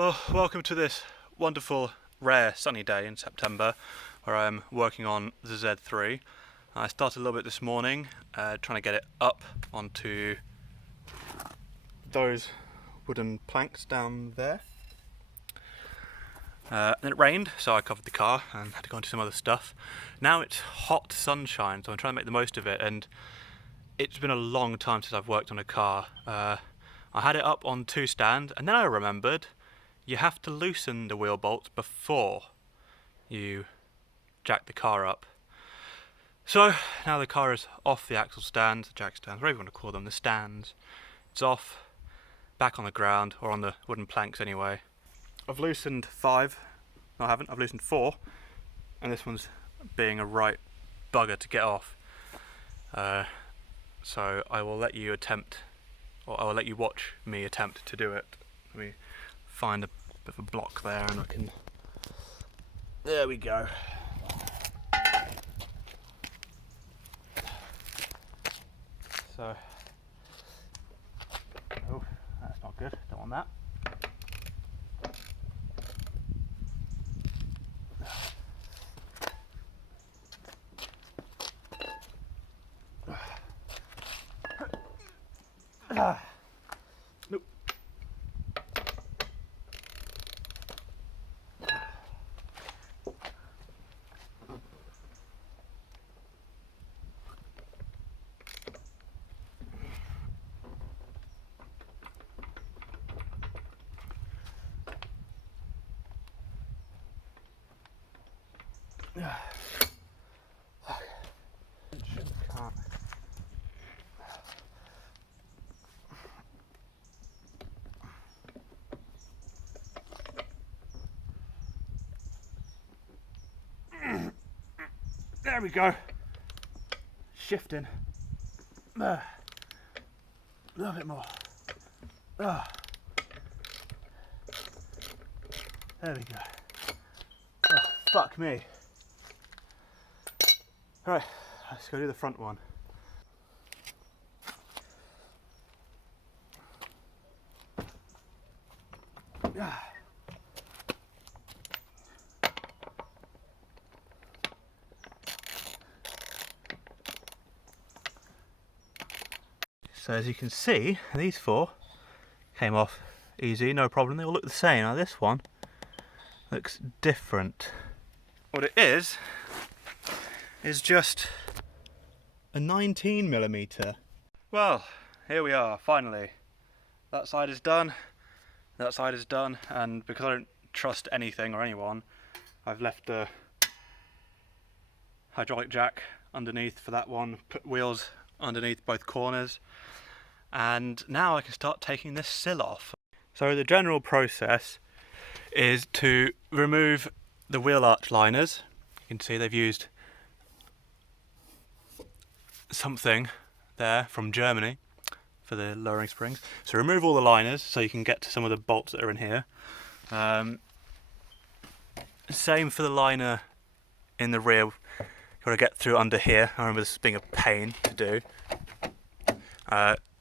Well, welcome to this wonderful, rare sunny day in September where I'm working on the Z3. I started a little bit this morning, trying to get it up onto those wooden planks down there. Then it rained, so I covered the car and had to go into some other stuff. Now it's hot sunshine, so I'm trying to make the most of it, and it's been a long time since I've worked on a car. I had it up on two stand, and then I remembered you have to loosen the wheel bolts before you jack the car up. So now the car is off the axle stands, the jack stands, whatever you want to call them, the stands. It's off, back on the ground, or on the wooden planks anyway. I've loosened 5, no I haven't, I've loosened 4, and this one's being a right bugger to get off. So I will let you attempt, or I will let you watch me attempt to do it. Let me find a bit of a block there and I can, there we go. So, oh, that's not good, don't want that. Nope. Can't. There we go. Shifting. A little bit more. There we go. Oh, fuck me. Right, let's go do the front one. So as you can see, these 4 came off easy, no problem. They all look the same. Now this one looks different. What it is just a 19mm. Well, here we are, finally. That side is done, that side is done, and because I don't trust anything or anyone, I've left the hydraulic jack underneath for that one, put wheels underneath both corners, and now I can start taking this sill off. So the general process is to remove the wheel arch liners. You can see they've used something there from Germany for the lowering springs. So remove all the liners so you can get to some of the bolts that are in here. Same for the liner in the rear. You've got to get through under here. I remember this being a pain to do.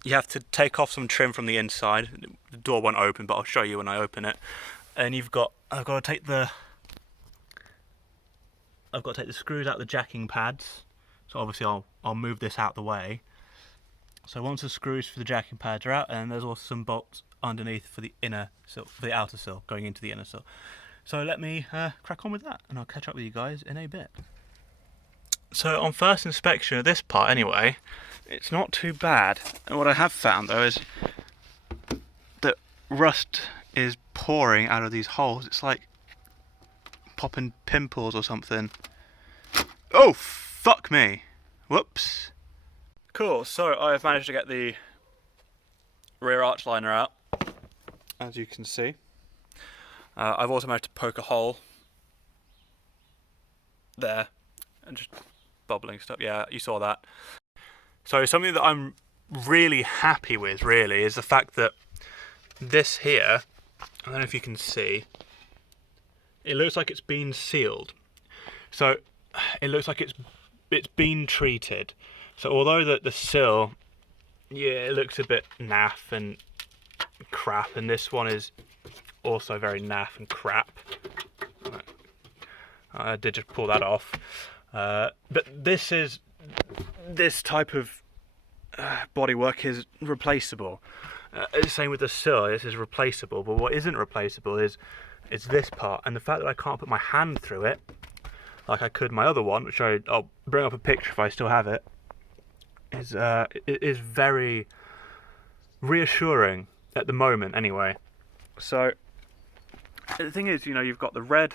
You have to take off some trim from the inside. The door won't open, but I'll show you when I open it. And I've got to take the screws out the jacking pads. So obviously I'll move this out the way. So once the screws for the jacking pads are out, and there's also some bolts underneath for the inner sill, for the outer sill going into the inner sill. So let me crack on with that, and I'll catch up with you guys in a bit. So on first inspection of this part anyway, it's not too bad. And what I have found though is that rust is pouring out of these holes. It's like popping pimples or something. Oh, fuck me. Whoops. Cool, so I've managed to get the rear arch liner out, as you can see. I've also managed to poke a hole there, and just bubbling stuff. Yeah, you saw that. So something that I'm really happy with, really, is the fact that this here, I don't know if you can see, it looks like it's been sealed. So it looks like it's been treated. So although the sill, yeah, it looks a bit naff and crap, and this one is also very naff and crap. I did just pull that off. But this type of bodywork is replaceable. Same with the sill, this is replaceable, but what isn't replaceable is this part, and the fact that I can't put my hand through it like I could my other one, which I'll bring up a picture if I still have it, it is very reassuring at the moment anyway. So the thing is, you know, you've got the red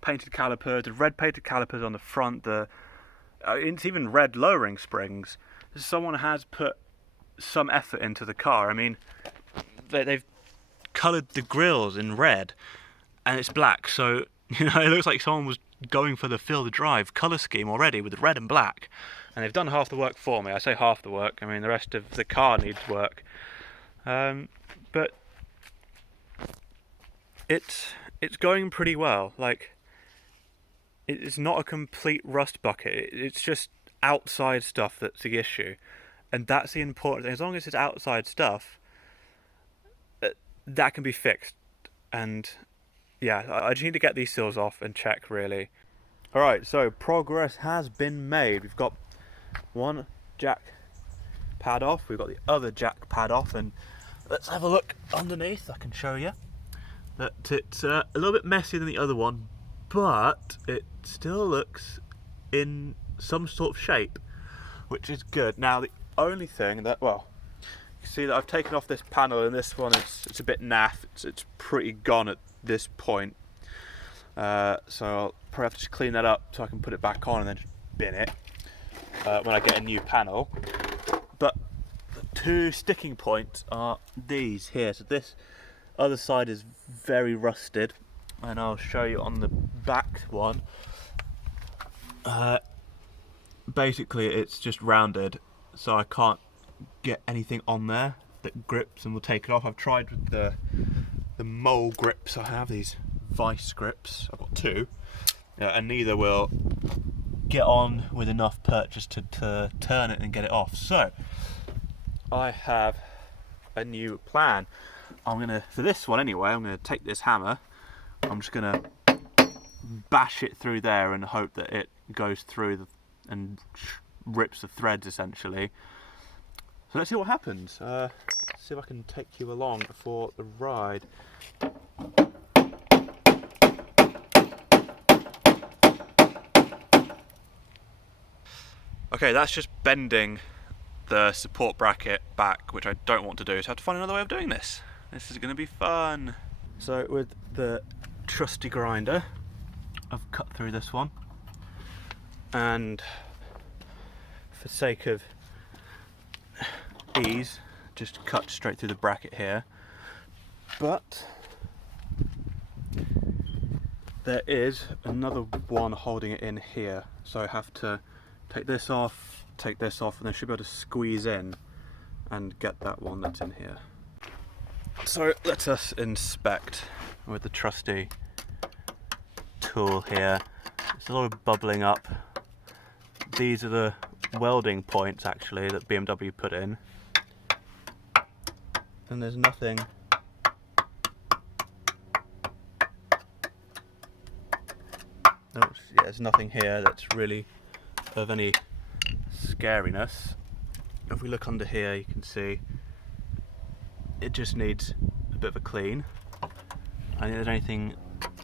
painted calipers, on the front, it's even red lowering springs. Someone has put some effort into the car. I mean, they've coloured the grills in red and it's black, so you know, it looks like someone was going for the Feel the Drive colour scheme already with red and black, and they've done half the work for me. I say half the work, I mean the rest of the car needs work, but it's going pretty well. Like, it's not a complete rust bucket, it's just outside stuff that's the issue, and that's the important thing. As long as it's outside stuff, that can be fixed. And yeah, I just need to get these seals off and check, really. Alright, so progress has been made. We've got one jack pad off, we've got the other jack pad off, and let's have a look underneath. I can show you that it's a little bit messier than the other one, but it still looks in some sort of shape, which is good. Now the only thing that, well, you can see that I've taken off this panel, and this one it's a bit naff, it's pretty gone at this point, so I'll probably have to just clean that up so I can put it back on and then just bin it when I get a new panel. But the two sticking points are these here. So this other side is very rusted, and I'll show you on the back one. Basically it's just rounded, so I can't get anything on there that grips and will take it off. I've tried with the mole grips. I have these vice grips, I've got two, and neither will get on with enough purchase to turn it and get it off. So I have a new plan. For this one anyway, I'm gonna take this hammer, I'm just gonna bash it through there and hope that it goes through and rips the threads essentially. So let's see what happens. Let's see if I can take you along for the ride. Okay, that's just bending the support bracket back, which I don't want to do, so I have to find another way of doing this. This is going to be fun. So with the trusty grinder, I've cut through this one, and for sake of ease, just cut straight through the bracket here. But there is another one holding it in here, so I have to take this off, and then I should be able to squeeze in and get that one that's in here. So let us inspect with the trusty tool here. It's a lot of bubbling up. These are the welding points actually that BMW put in, and there's nothing there's nothing here that's really of any scariness. If we look under here, you can see it just needs a bit of a clean. I don't think there's anything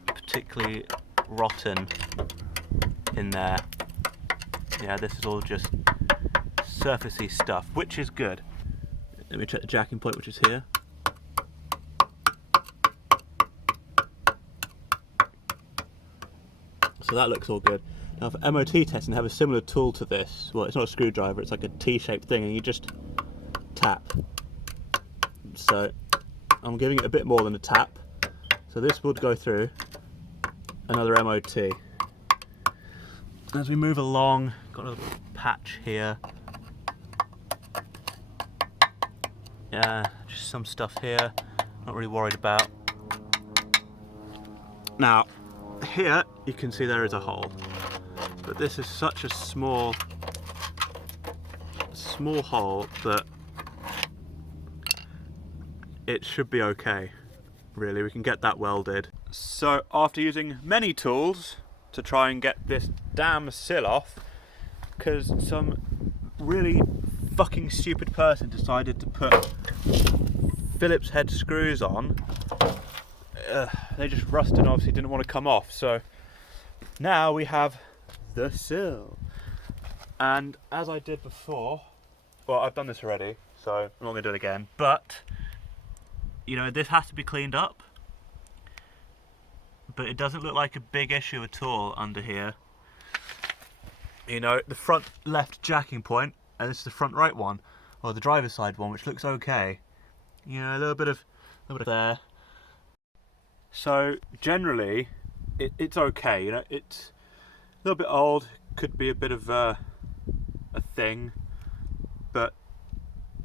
particularly rotten in there. Yeah, this is all just surfacey stuff, which is good. Let me check the jacking point, which is here. So that looks all good. Now for MOT testing, they have a similar tool to this. Well, it's not a screwdriver, it's like a T-shaped thing, and you just tap. So I'm giving it a bit more than a tap. So this would go through another MOT. As we move along, got a little patch here. Yeah, just some stuff here, not really worried about. Now, here you can see there is a hole, but this is such a small hole that it should be okay. really, we can get that welded. So after using many tools to try and get this damn sill off, because some really fucking stupid person decided to put Phillips head screws on, they just rusted and obviously didn't want to come off. So now we have the sill. And as I did before, well, I've done this already, so I'm not going to do it again, but you know, this has to be cleaned up, but it doesn't look like a big issue at all under here. You know, the front left jacking point, and this is the front right one, or the driver's side one, which looks okay. You know, a little bit of there. So generally, it's okay. You know, it's a little bit old, could be a bit of a thing, but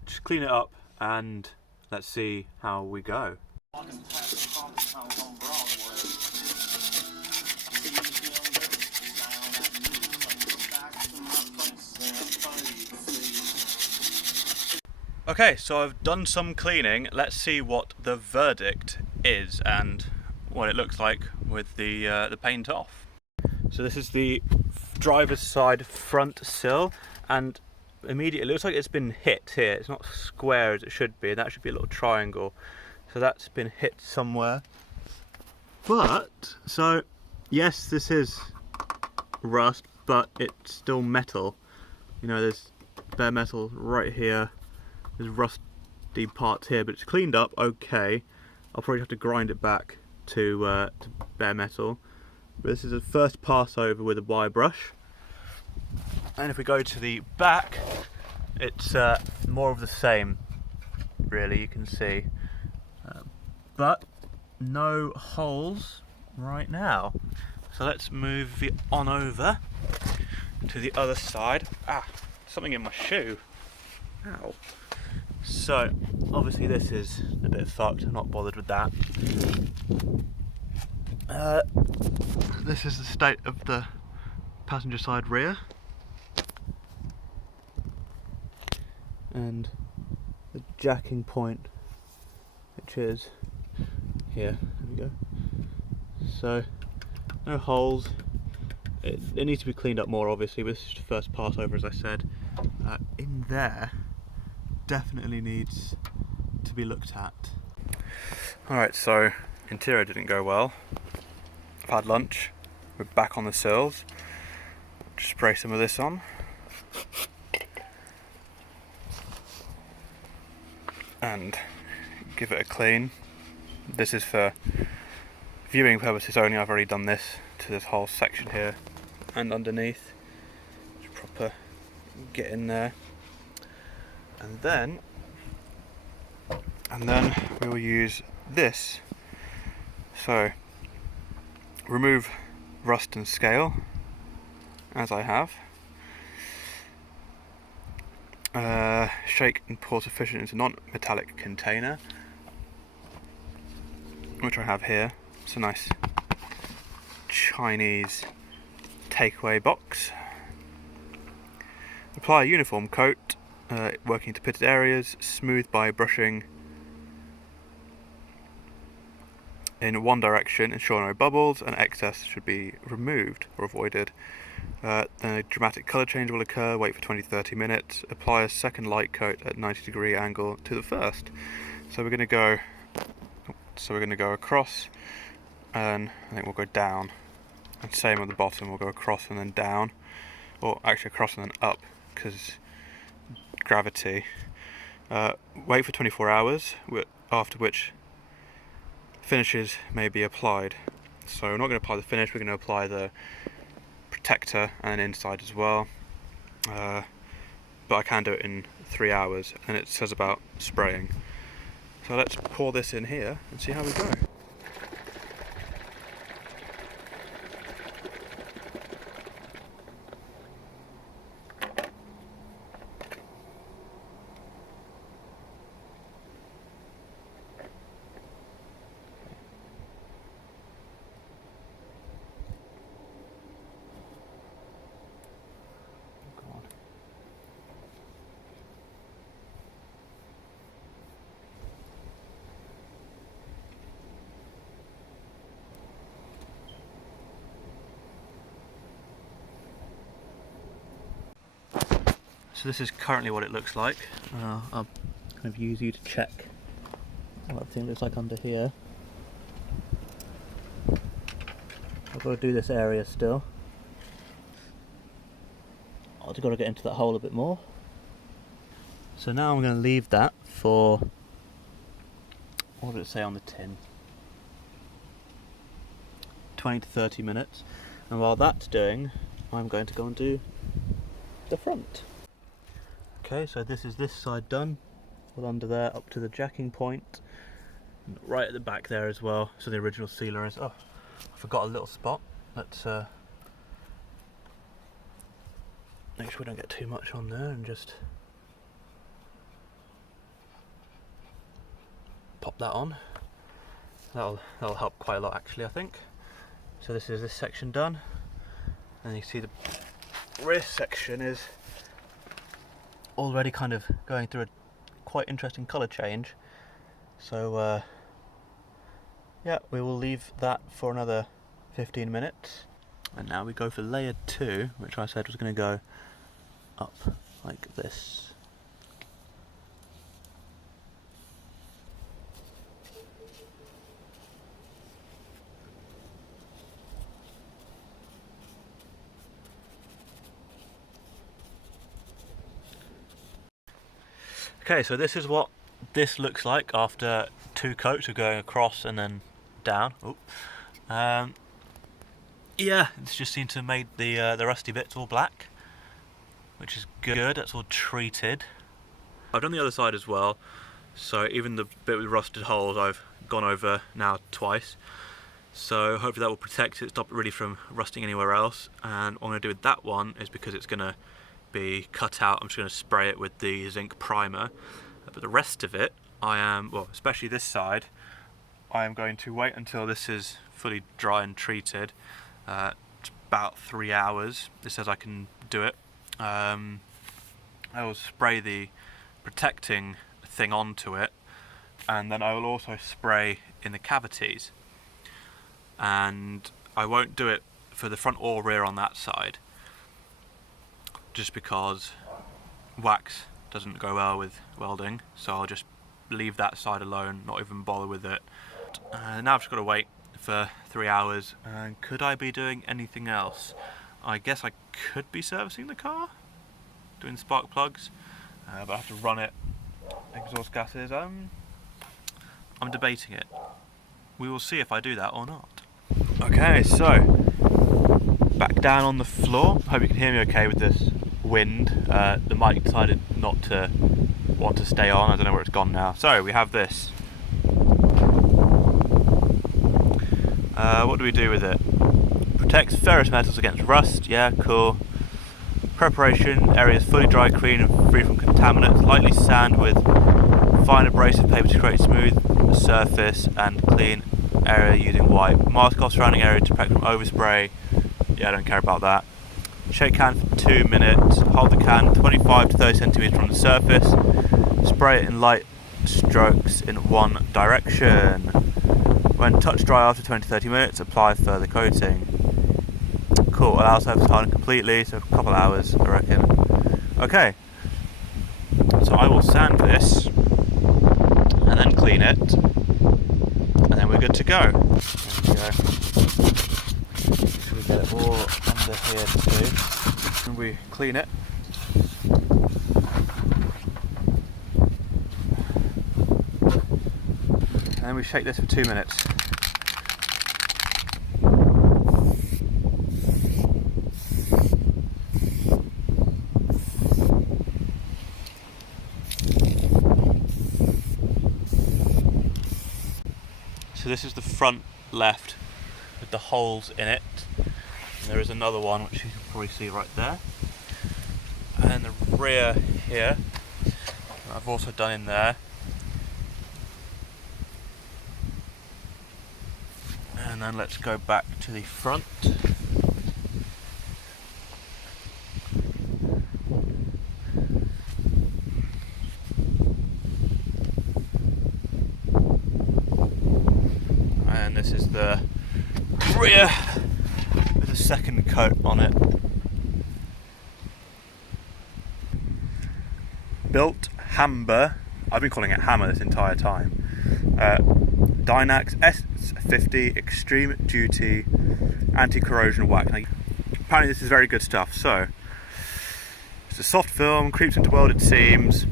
just clean it up and let's see how we go. Okay, so I've done some cleaning. Let's see what the verdict is and what it looks like with the paint off. So this is the driver's side front sill, and immediately it looks like it's been hit here. It's not square as it should be. That should be a little triangle. So that's been hit somewhere. But, so yes, this is rust, but it's still metal. You know, there's bare metal right here. There's rusty parts here, but it's cleaned up okay. I'll probably have to grind it back to bare metal. But this is a first pass over with a wire brush. And if we go to the back, it's more of the same, really, you can see. But no holes right now. So let's move it on over to the other side. Ah, something in my shoe. Ow. So, obviously this is a bit fucked, I'm not bothered with that. This is the state of the passenger side rear. And the jacking point, which is here, there we go. So, no holes. It needs to be cleaned up more, obviously, but this is the first pass over, as I said. In there, definitely needs to be looked at. Alright, so interior didn't go well. I've had lunch, we're back on the sills. Just spray some of this on. And give it a clean. This is for viewing purposes only. I've already done this to this whole section here and underneath. Just proper get in there. And then we will use this. So remove rust and scale, as I have. Shake and pour sufficient into non-metallic container, which I have here. It's a nice Chinese takeaway box. Apply a uniform coat, working to pitted areas, smooth by brushing in one direction, ensure no bubbles, and excess should be removed or avoided. Then a dramatic colour change will occur, wait for 20-30 minutes, apply a second light coat at 90-degree angle to the first. So we're going to go across, and I think we'll go down, and same on the bottom, we'll go across and then down, or actually across and then up, because gravity. Wait for 24 hours, after which finishes may be applied. So we're not going to apply the finish, we're going to apply the protector and inside as well. But I can do it in 3 hours, and it says about spraying. So let's pour this in here and see how we go. So this is currently what it looks like. I'll kind of use you to check what the thing looks like under here. I've got to do this area still. I've got to get into that hole a bit more. So now I'm going to leave that for, what did it say on the tin? 20 to 30 minutes. And while that's doing, I'm going to go and do the front. Okay, so this is this side done. All under there, up to the jacking point. And right at the back there as well, so the original sealer is. Oh, I forgot a little spot. Let's make sure we don't get too much on there and just pop that on. That'll help quite a lot actually, I think. So this is this section done, and you see the rear section is already kind of going through a quite interesting colour change. So yeah, we will leave that for another 15 minutes. And now we go for layer 2, which I said was going to go up like this. Okay, so this is what this looks like after 2 coats of going across and then down. Yeah, it's just seemed to have made the rusty bits all black, which is good. That's all treated. I've done the other side as well, so even the bit with rusted holes I've gone over now twice. So hopefully that will protect it, stop it really from rusting anywhere else. And what I'm going to do with that one is, because it's going to be cut out, I'm just going to spray it with the zinc primer. But the rest of it, I am, well, especially this side, I am going to wait until this is fully dry and treated. It's about 3 hours. It says I can do it. I will spray the protecting thing onto it, and then I will also spray in the cavities. And I won't do it for the front or rear on that side, just because wax doesn't go well with welding, so I'll just leave that side alone, not even bother with it. Now I've just got to wait for 3 hours. And could I be doing anything else? I guess I could be servicing the car, doing spark plugs, but I have to run it, exhaust gases. I'm debating it. We will see if I do that or not. Okay, so back down on the floor. Hope you can hear me okay with this wind. The mic decided not to want to stay on. I don't know where it's gone now. So we have this. What do we do with it? Protects ferrous metals against rust. Yeah, cool. Preparation area is fully dry, clean and free from contaminants. Lightly sand with fine abrasive paper to create smooth surface and clean area using wipe. Mask off surrounding area to protect from overspray. Yeah, I don't care about that. Shake can for 2 minutes. Hold the can 25 to 30 centimeters from the surface. Spray it in light strokes in one direction. When touch dry after 20 to 30 minutes, apply further coating. Cool, allow surface to harden completely, so a couple hours, I reckon. Okay, so I will sand this, and then clean it, and then we're good to go. There we go. So we get it all under here too. And we clean it. And then we shake this for 2 minutes. So this is the front left with the holes in it. And there is another one which you can probably see right there. And the rear here, I've also done in there. And then let's go back to the front. And this is the rear with a second coat on it. built Hamber, I've been calling it Hammer this entire time, Dynax S50 Extreme Duty Anti-Corrosion Wax. Now, apparently this is very good stuff. So, it's a soft film, creeps into welded seams,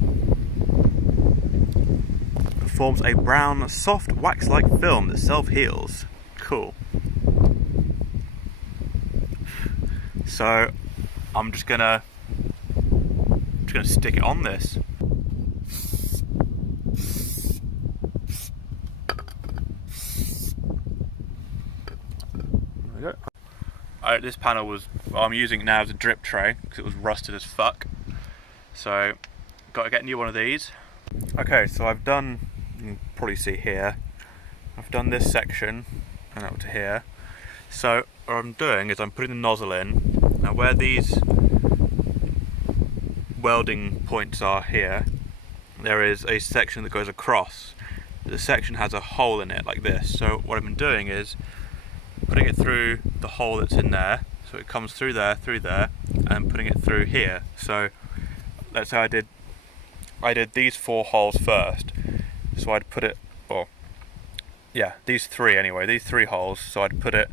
forms a brown, soft, wax-like film that self-heals. Cool. So, I'm just gonna stick it on this. There we go. This panel was, well, I'm using it now as a drip tray because it was rusted as fuck. So, got to get a new one of these. Okay, so I've done, you can probably see here, I've done this section and up to here. So what I'm doing is I'm putting the nozzle in. Now where these welding points are here, there is a section that goes across. The section has a hole in it like this. So what I've been doing is putting it through the hole that's in there. So it comes through there, and putting it through here. So that's how I did these 4 holes first. So I'd put it, well, yeah, these 3 anyway, these 3 holes. So I'd put it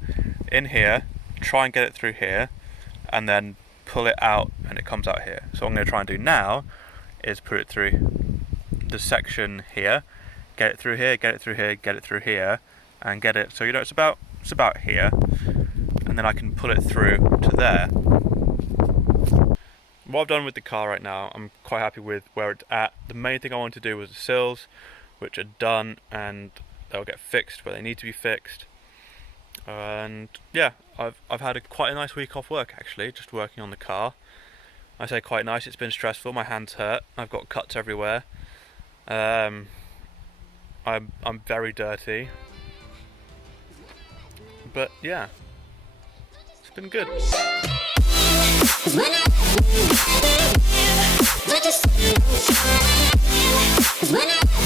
in here, try and get it through here, and then pull it out and it comes out here. So what I'm going to try and do now is put it through the section here, get it through here, get it through here, get it through here, and get it, so you know it's about here, and then I can pull it through to there. What I've done with the car right now, I'm quite happy with where it's at. The main thing I wanted to do was the sills, which are done, and they'll get fixed where they need to be fixed. And yeah, I've had quite a nice week off work actually, just working on the car. I say quite nice, it's been stressful, my hands hurt, I've got cuts everywhere. I'm very dirty. But yeah, it's been good. When I